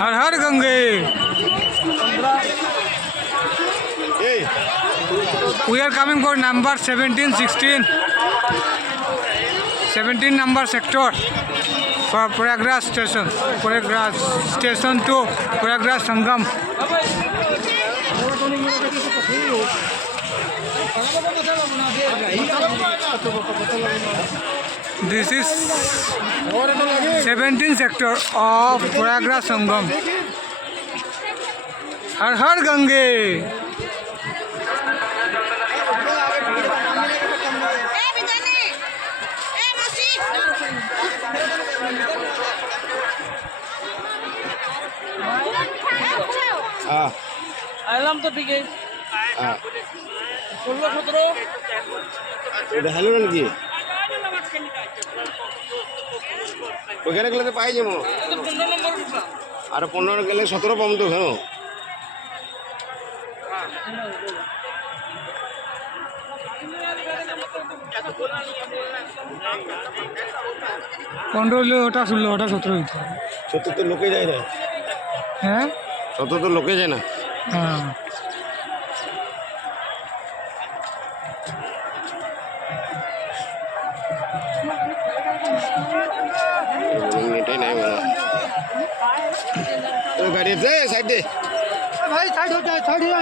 Her her Gange. We are coming for number 17, 16. 17 number sector for Prayagraj station. Prayagraj station to Prayagraj Sangam. This is 17 sector of Prayagraj Sangam. हर हर गंगे। আইলাম তো ঠিকই। 16-17 এটা hello নাকি ওইখানে গেলে তো পাই যাবো 15 নম্বর ঢুকলাম। আর 15 গেলে 17 পাবো তো কেন कंट्रोल ওটা 16 ওটা 17 সত্তর তো লোকে যায় না হ্যাঁ 17 তো লোকে যায় না হ্যাঁ এটাই নাই বলা ওই গাড়ি আছে সাইড দে भाई साइड हो जाए साइड हो जाए